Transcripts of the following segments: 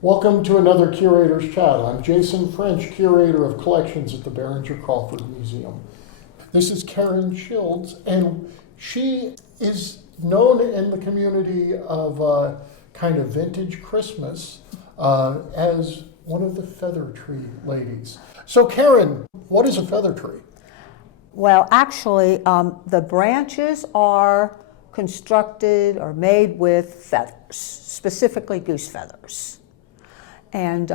Welcome to another Curator's Chat. I'm Jason French, Curator of Collections at the Behringer-Crawford Museum. This is Karen Shields, and she is known in the community of kind of vintage Christmas as one of the feather tree ladies. So Karen, what is a feather tree? Well, actually, the branches are constructed or made with feathers, specifically goose feathers, and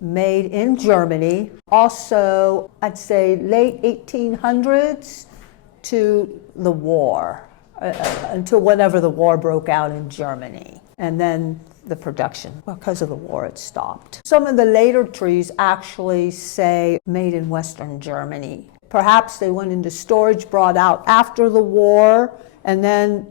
made in Germany. Also, I'd say late 1800s to the war, until whenever the war broke out in Germany. And then the production, because of the war, it stopped. Some of the later trees actually say made in Western Germany. Perhaps they went into storage, brought out after the war, and then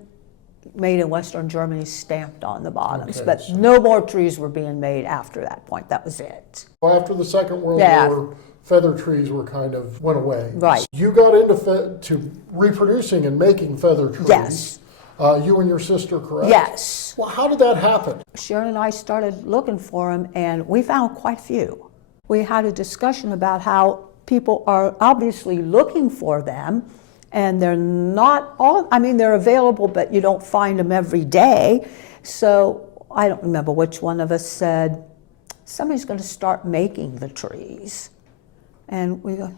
made in Western Germany stamped on the bottoms. Okay, but so no more trees were being made after that point. That was it. Well, after the Second World War, feather trees were kind of went away. Right. You got into to reproducing and making feather trees. Yes. You and your sister, correct? Yes. Well, how did that happen? Sharon and I started looking for them, and we found quite a few. We had a discussion about how people are obviously looking for them, and they're not all, I mean, they're available, but you don't find them every day. So I don't remember which one of us said, somebody's going to start making the trees. And we go,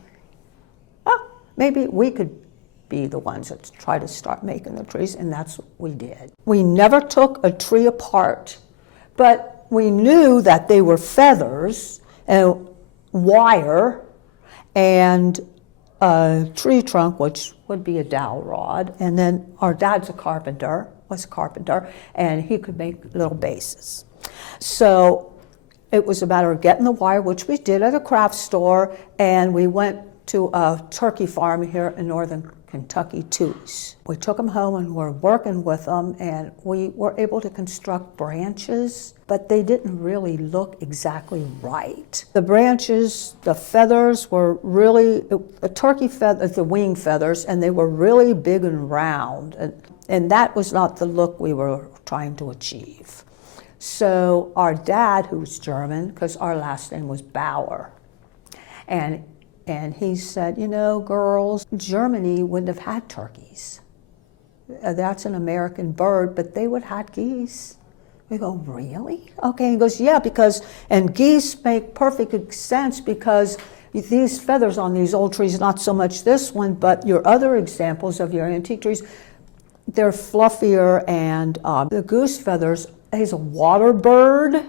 oh, maybe we could be the ones that try to start making the trees, and that's what we did. We never took a tree apart, but we knew that they were feathers and wire and a tree trunk, which would be a dowel rod, and then our dad's was a carpenter, and he could make little bases. So it was a matter of getting the wire, which we did at a craft store, and we went to a turkey farm here in northern Kentucky, Toots. We took them home and were working with them, and we were able to construct branches, but they didn't really look exactly right. The branches, the feathers were really, the turkey feathers, the wing feathers, and they were really big and round, and that was not the look we were trying to achieve. So our dad, who's German, because our last name was Bauer, and he said, you know, girls, Germany wouldn't have had turkeys. That's an American bird, but they would have had geese. We go, really? Okay, he goes, yeah, and geese make perfect sense because these feathers on these old trees, not so much this one, but your other examples of your antique trees, they're fluffier, and the goose feathers is a water bird.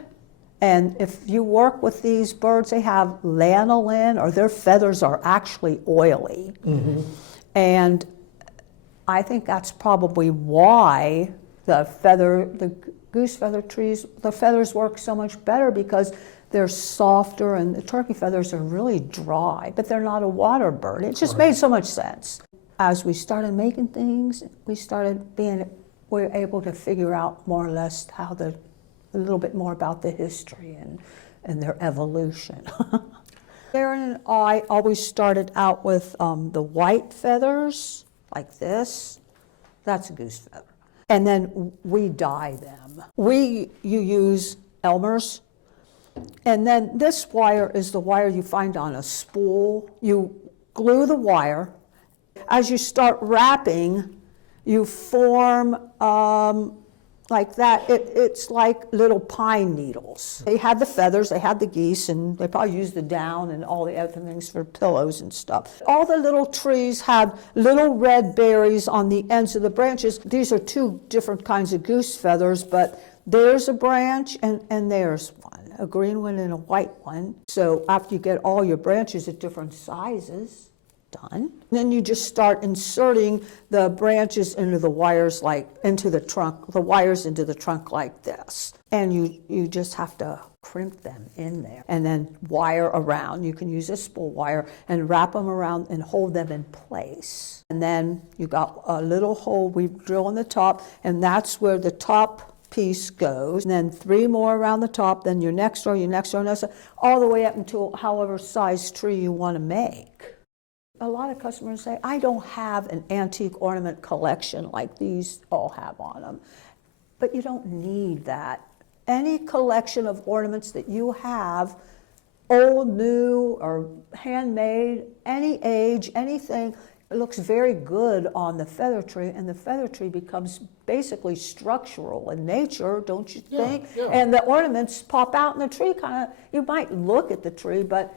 And if you work with these birds, they have lanolin, or their feathers are actually oily. Mm-hmm. And I think that's probably why the goose feather trees, the feathers work so much better, because they're softer, and the turkey feathers are really dry, but they're not a water bird. It just made so much sense. As we started making things, we were able to figure out more or less a little bit more about the history and their evolution. Karen and I always started out with the white feathers, like this. That's a goose feather. And then we dye them. You use Elmer's, and then this wire is the wire you find on a spool. You glue the wire. As you start wrapping, you form like that. It's like little pine needles. They had the feathers, they had the geese, and they probably used the down and all the other things for pillows and stuff. All the little trees have little red berries on the ends of the branches. These are two different kinds of goose feathers, but there's a branch and there's one, a green one and a white one. So after you get all your branches at different sizes done, then you just start inserting the branches into the wires, like into the trunk, the wires into the trunk like this. And you just have to crimp them in there and then wire around. You can use a spool wire and wrap them around and hold them in place. And then you got a little hole we drill in the top, and that's where the top piece goes, and then 3 more around the top, then your next row, all the way up until however size tree you want to make. A lot of customers say, I don't have an antique ornament collection like these all have on them. But you don't need that. Any collection of ornaments that you have, old, new, or handmade, any age, anything, it looks very good on the feather tree, and the feather tree becomes basically structural in nature, don't you think? Yeah. And the ornaments pop out in the tree, kind of, you might look at the tree, but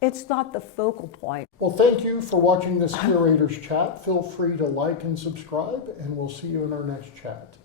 it's not the focal point. Well, thank you for watching this Curator's Chat. Feel free to like and subscribe, and we'll see you in our next chat.